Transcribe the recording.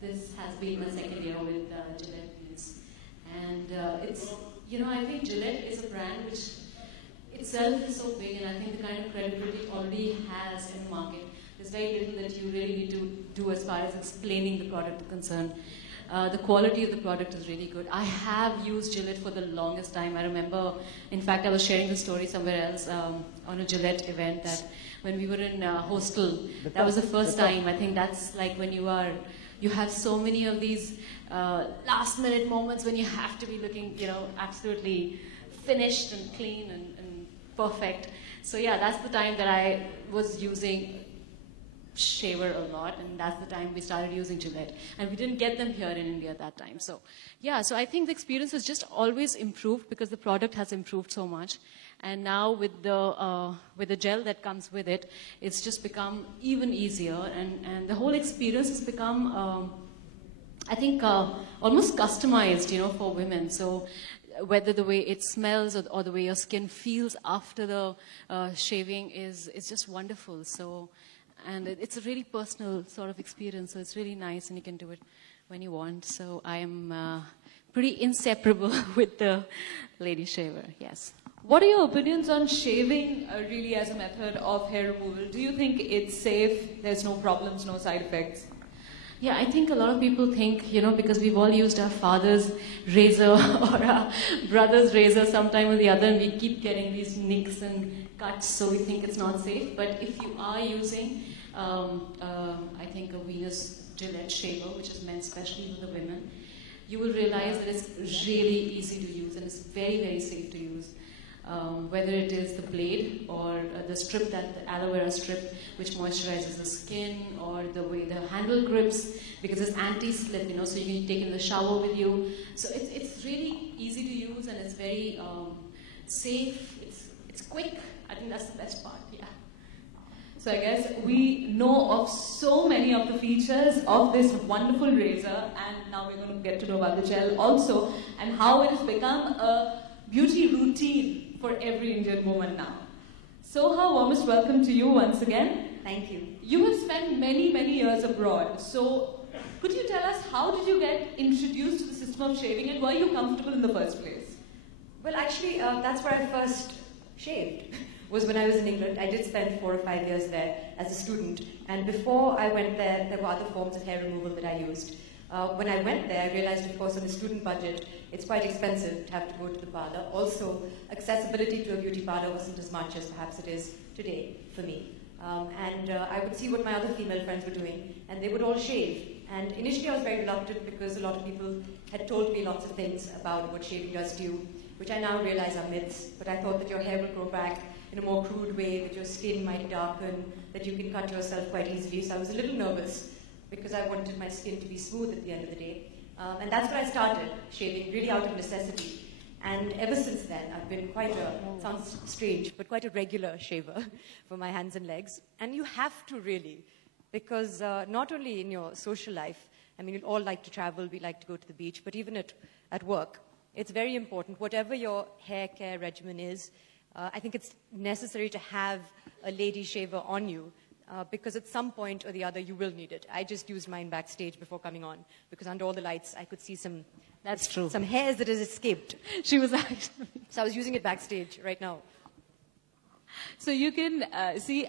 this has been my second year with Gillette Men's. And it's, I think Gillette is a brand which itself is so big, and I think the kind of credibility it already has in the market. There's very little that you really need to do as far as explaining the product is concerned. The quality of the product is really good. I have used Gillette for the longest time. I remember, in fact, I was sharing the story somewhere else on a Gillette event that when we were in hostel, that was the first time. I think that's like when you have so many of these last minute moments when you have to be looking, absolutely finished and clean and perfect. So yeah, that's the time that I was using shaver a lot, and that's the time we started using Gillette. And we didn't get them here in India at that time. So yeah, so I think the experience has just always improved because the product has improved so much. And now with the gel that comes with it, it's just become even easier, and the whole experience has become, I think, almost customized, for women. So whether the way it smells or the way your skin feels after the shaving is just wonderful. So, and it's a really personal sort of experience, so it's really nice, and you can do it when you want. So I am pretty inseparable with the lady shaver, yes. What are your opinions on shaving really as a method of hair removal? Do you think it's safe, there's no problems, no side effects? Yeah, I think a lot of people think, because we've all used our father's razor or our brother's razor sometime or the other, and we keep getting these nicks and cuts, so we think it's not safe. But if you are using, I think, a Venus Gillette shaver, which is meant especially for the women, you will realize that it's really easy to use and it's very, very safe to use. Whether it is the blade or the strip, the aloe vera strip, which moisturizes the skin, or the way the handle grips, because it's anti-slip, so you can take it in the shower with you. So it's really easy to use, and it's very safe. It's quick. I think that's the best part. Yeah. So I guess we know of so many of the features of this wonderful razor, and now we're going to get to know about the gel also, and how it has become a beauty routine for every Indian woman now. Soha, warmest welcome to you once again. Thank you. You have spent many, many years abroad. So could you tell us, how did you get introduced to the system of shaving, and were you comfortable in the first place? Well, actually, that's where I first shaved, was when I was in England. I did spend 4 or 5 years there as a student. And before I went there, there were other forms of hair removal that I used. When I went there, I realized, of course, on the student budget, it's quite expensive to have to go to the parlor. Also, accessibility to a beauty parlor wasn't as much as perhaps it is today for me. I would see what my other female friends were doing, and they would all shave. And initially I was very reluctant because a lot of people had told me lots of things about what shaving does to you, which I now realize are myths. But I thought that your hair will grow back in a more crude way, that your skin might darken, that you can cut yourself quite easily. So I was a little nervous, because I wanted my skin to be smooth at the end of the day. And that's when I started shaving, really out of necessity. And ever since then, I've been quite sounds strange, but quite a regular shaver for my hands and legs. And you have to really, because not only in your social life, I mean, we all like to travel, we like to go to the beach, but even at work, it's very important. Whatever your hair care regimen is, I think it's necessary to have a lady shaver on you, because at some point or the other you will need it. I just used mine backstage before coming on, because under all the lights I could see some hairs that has escaped. She was actually... So I was using it backstage right now. So you can see...